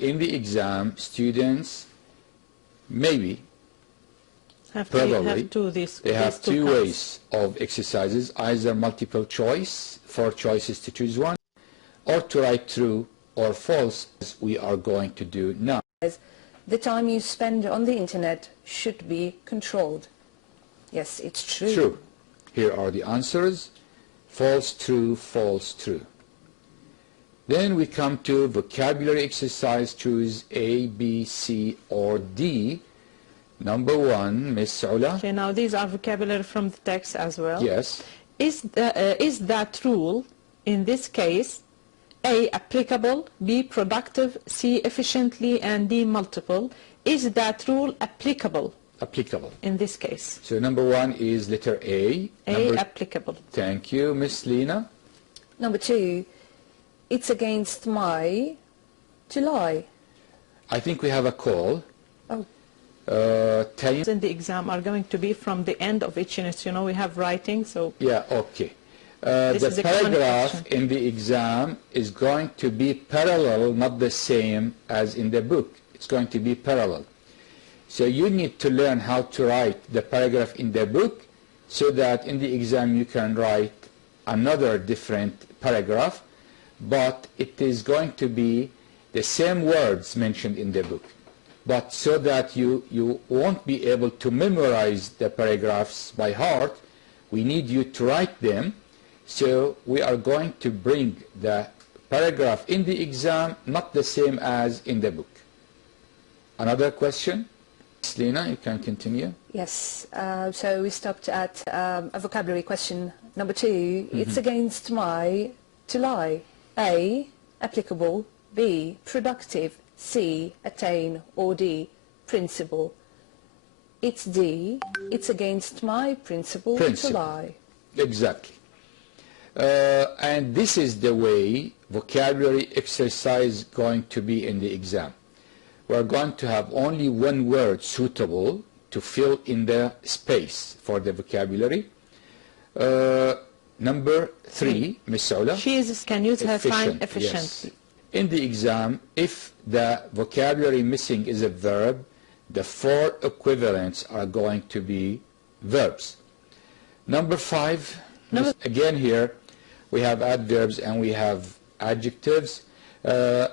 in the exam, students maybe, probably, they have two ways of exercises, either multiple choice, 4 choices to choose one, or to write true or false, as we are going to do now. The time you spend on the internet should be controlled. Yes, it's true. True. Here are the answers. False, true, false, true. Then we come to vocabulary exercise. Choose A, B, C, or D. Number 1, Miss Ula. Okay, now these are vocabulary from the text as well. Yes. Is that rule, in this case, A, applicable, B, productive, C, efficiently, and D, multiple? Is that rule applicable? Applicable. In this case. So number 1 is letter A. A, applicable. Thank you, Miss Lena. Number 2, it's against my to lie. I think we have a call. Oh. In the exam are going to be from the end of each unit. You know, we have writing, so... Yeah, okay. The paragraph in the exam is going to be parallel, not the same as in the book. It's going to be parallel. So you need to learn how to write the paragraph in the book so that in the exam you can write another different paragraph, but it is going to be the same words mentioned in the book. But so that you won't be able to memorize the paragraphs by heart, we need you to write them. So we are going to bring the paragraph in the exam not the same as in the book. Another question? Lena, you can continue. Yes, so we stopped at a vocabulary question. Number 2, it's against my to lie. A, applicable. B, productive. C, attain. Or D, principle. It's D, it's against my principle to lie. Exactly. And this is the way vocabulary exercise going to be in the exam. We're going to have only one word suitable to fill in the space for the vocabulary. Number 3, Miss Ula. She can use her time efficiently. Yes. In the exam, if the vocabulary missing is a verb, the 4 equivalents are going to be verbs. Number 5, again here, we have adverbs and we have adjectives. The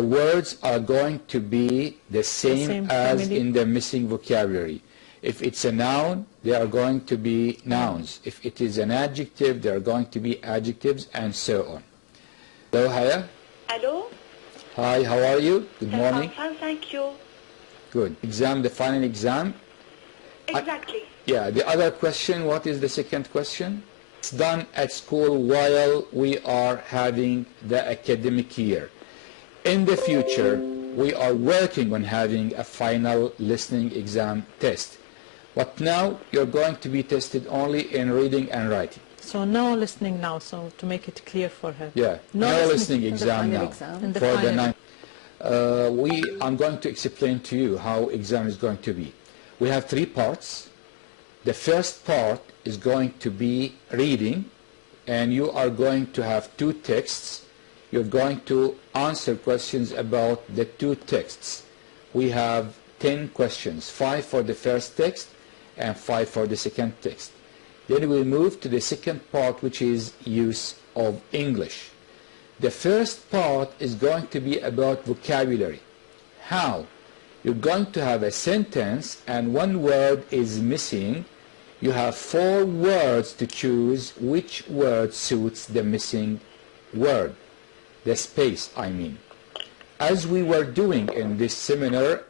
words are going to be the same as in the missing vocabulary. If it's a noun, they are going to be nouns. If it is an adjective, they are going to be adjectives, and so on. Hello, Haya. Hello. Hi, how are you? Good morning. I'm fine, thank you. Good. Exam, the final exam? Exactly. Yeah, the other question, what is the second question? It's done at school while we are having the academic year. In the future, we are working on having a final listening exam test. But now, you're going to be tested only in reading and writing. So no listening now, so to make it clear for her. Yeah, no listening exam now. In the for final. the ninth. I'm going to explain to you how exam is going to be. We have 3 parts. The first part is going to be reading, and you are going to have 2 texts. You're going to answer questions about the 2 texts. We have 10 questions, 5 for the first text and 5 for the second text. Then we'll move to the second part, which is use of English. The first part is going to be about vocabulary. How? You're going to have a sentence and 1 word is missing. You have 4 words to choose which word suits the missing word. The space, I mean. As we were doing in this seminar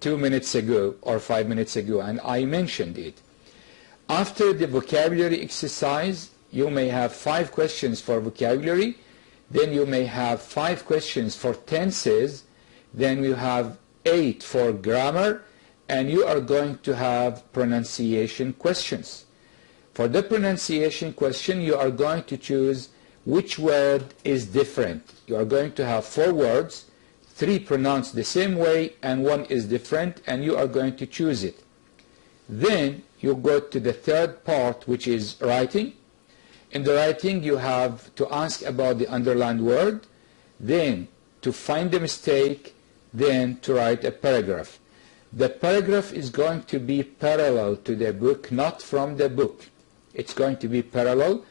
2 minutes ago or 5 minutes ago, and I mentioned it. After the vocabulary exercise, you may have 5 questions for vocabulary, then you may have 5 questions for tenses, then you have 8 for grammar, and you are going to have pronunciation questions. For the pronunciation question, you are going to choose which word is different. You are going to have 4 words, 3 pronounced the same way and 1 is different, and you are going to choose it. Then you go to the third part, which is writing. In the writing, you have to ask about the underlined word. Then to find the mistake, then to write a paragraph. The paragraph is going to be parallel to the book, not from the book. It's going to be parallel,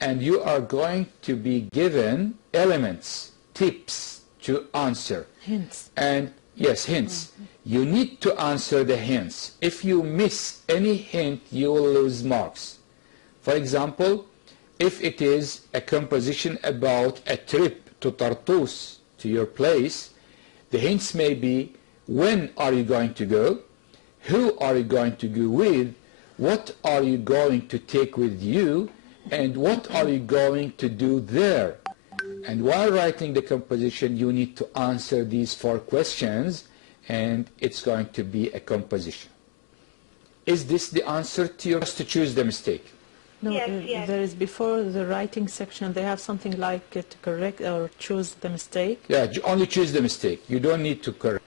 and you are going to be given elements, tips to answer. Hints. And yes, hints. You need to answer the hints. If you miss any hint, you will lose marks. For example, if it is a composition about a trip to Tartus, to your place, the hints may be: when are you going to go? Who are you going to go with? What are you going to take with you? And what are you going to do there? And while writing the composition, you need to answer these 4 questions, and it's going to be a composition. Is this the answer to your, just to choose the mistake? No, Yes, yes. there is before the writing section, they have something like to correct or choose the mistake. Yeah, only choose the mistake. You don't need to correct.